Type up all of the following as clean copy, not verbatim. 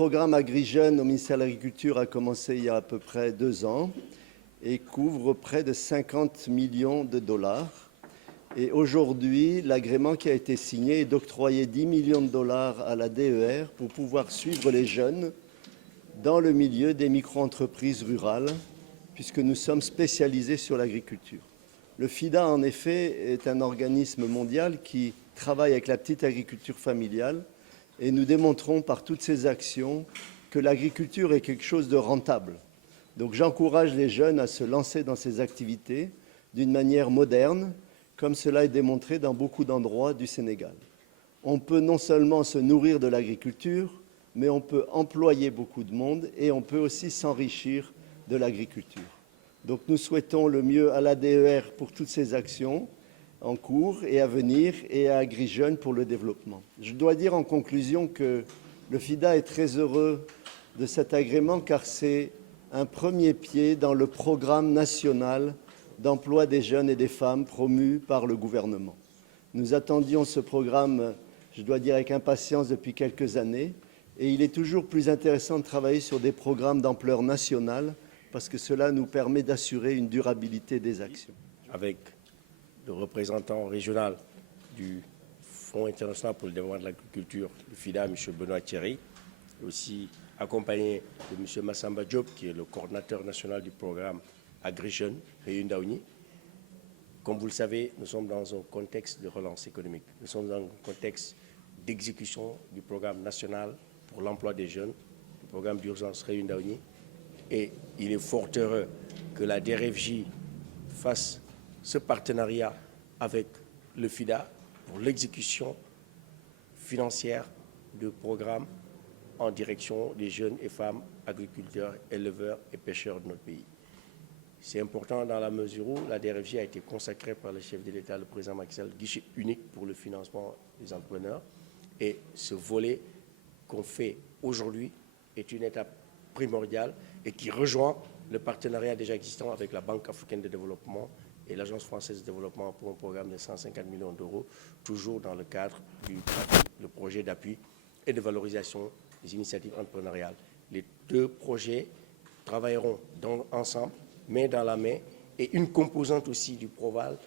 programme AgriJeunes au ministère de l'Agriculture a commencé il y a à peu près 2 ans et couvre près de 50 millions de dollars. Et aujourd'hui, l'agrément qui a été signé est d'octroyer 10 millions de dollars à la DER pour pouvoir suivre les jeunes dans le milieu des micro-entreprises rurales, puisque nous sommes spécialisés sur l'agriculture. Le FIDA, en effet, est un organisme mondial qui travaille avec la petite agriculture familiale et nous démontrons par toutes ces actions que l'agriculture est quelque chose de rentable. Donc j'encourage les jeunes à se lancer dans ces activités d'une manière moderne, comme cela est démontré dans beaucoup d'endroits du Sénégal. On peut non seulement se nourrir de l'agriculture, mais on peut employer beaucoup de monde et on peut aussi s'enrichir de l'agriculture. Donc nous souhaitons le mieux à la DER pour toutes ces actions en cours et à venir et à AgriJeunes pour le développement. Je dois dire en conclusion que le FIDA est très heureux de cet agrément car c'est un premier pied dans le programme national d'emploi des jeunes et des femmes promu par le gouvernement. Nous attendions ce programme, je dois dire avec impatience, depuis quelques années et il est toujours plus intéressant de travailler sur des programmes d'ampleur nationale parce que cela nous permet d'assurer une durabilité des actions. Avec le représentant régional du Fonds international pour le développement de l'agriculture, le FIDA, M. Benoît Thierry, aussi accompagné de M. Massamba Diop, qui est le coordinateur national du programme AgriJeunes, Réunion. Comme vous le savez, nous sommes dans un contexte de relance économique. Nous sommes dans un contexte d'exécution du programme national pour l'emploi des jeunes, le programme d'urgence Réunion. Et il est fort heureux que la DRFJ fasse ce partenariat avec le FIDA pour l'exécution financière du programme en direction des jeunes et femmes agriculteurs, éleveurs et pêcheurs de notre pays. C'est important dans la mesure où la DRFJ a été consacrée par le chef de l'État, le président Macky Sall, guichet unique pour le financement des entrepreneurs. Et ce volet qu'on fait aujourd'hui est une étape primordiale et qui rejoint le partenariat déjà existant avec la Banque africaine de développement et l'Agence française de développement pour un programme de 150 millions d'euros, toujours dans le cadre du projet d'appui et de valorisation des initiatives entrepreneuriales. Les deux projets travailleront ensemble, main dans la main, et une composante aussi du Proval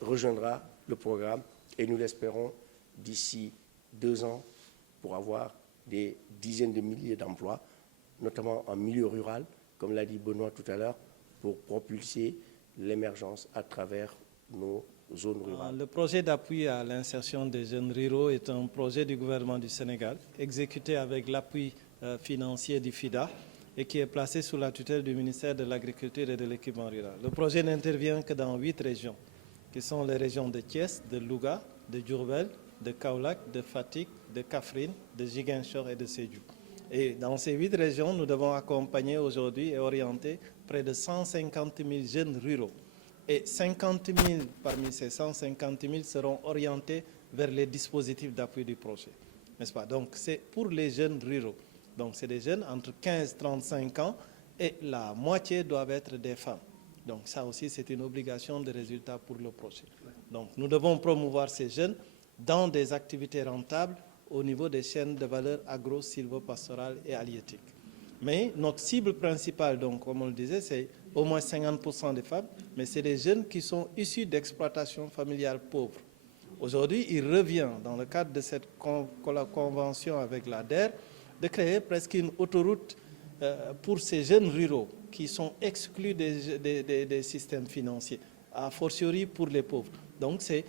rejoindra le programme et nous l'espérons d'ici 2 ans pour avoir des dizaines de milliers d'emplois, notamment en milieu rural, comme l'a dit Benoît tout à l'heure, pour propulser l'émergence à travers nos zones rurales. Le projet d'appui à l'insertion des jeunes ruraux est un projet du gouvernement du Sénégal, exécuté avec l'appui financier du FIDA et qui est placé sous la tutelle du ministère de l'Agriculture et de l'Équipement rural. Le projet n'intervient que dans 8 régions, qui sont les régions de Thiès, de Louga, de Diourbel, de Kaolack, de Fatick, de Kaffrine, de Ziguinchor et de Sédhiou. Et dans ces 8 régions, nous devons accompagner aujourd'hui et orienter près de 150 000 jeunes ruraux. Et 50 000 parmi ces 150 000 seront orientés vers les dispositifs d'appui du projet. N'est-ce pas? Donc c'est pour les jeunes ruraux. Donc c'est des jeunes entre 15 et 35 ans et la moitié doivent être des femmes. Donc ça aussi c'est une obligation de résultat pour le projet. Donc nous devons promouvoir ces jeunes dans des activités rentables au niveau des chaînes de valeur agro-sylvopastorales et halieutiques. Mais notre cible principale, donc, comme on le disait, c'est au moins 50% des femmes, mais c'est des jeunes qui sont issus d'exploitations familiales pauvres. Aujourd'hui, il revient, dans le cadre de cette convention avec la DER, de créer presque une autoroute pour ces jeunes ruraux qui sont exclus des systèmes financiers, a fortiori pour les pauvres. Donc c'est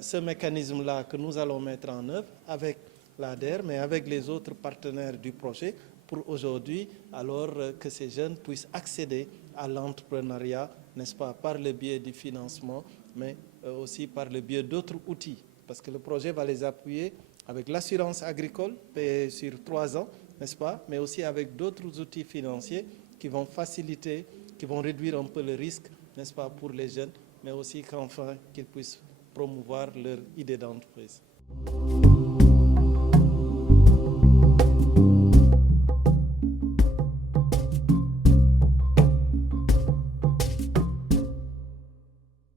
ce mécanisme-là que nous allons mettre en œuvre avec l'ADER, mais avec les autres partenaires du projet, pour aujourd'hui, alors que ces jeunes puissent accéder à l'entrepreneuriat, n'est-ce pas, par le biais du financement, mais aussi par le biais d'autres outils, parce que le projet va les appuyer avec l'assurance agricole payée sur 3 ans, n'est-ce pas, mais aussi avec d'autres outils financiers qui vont faciliter, qui vont réduire un peu le risque, n'est-ce pas, pour les jeunes, mais aussi qu'enfin qu'ils puissent promouvoir leur idée d'entreprise.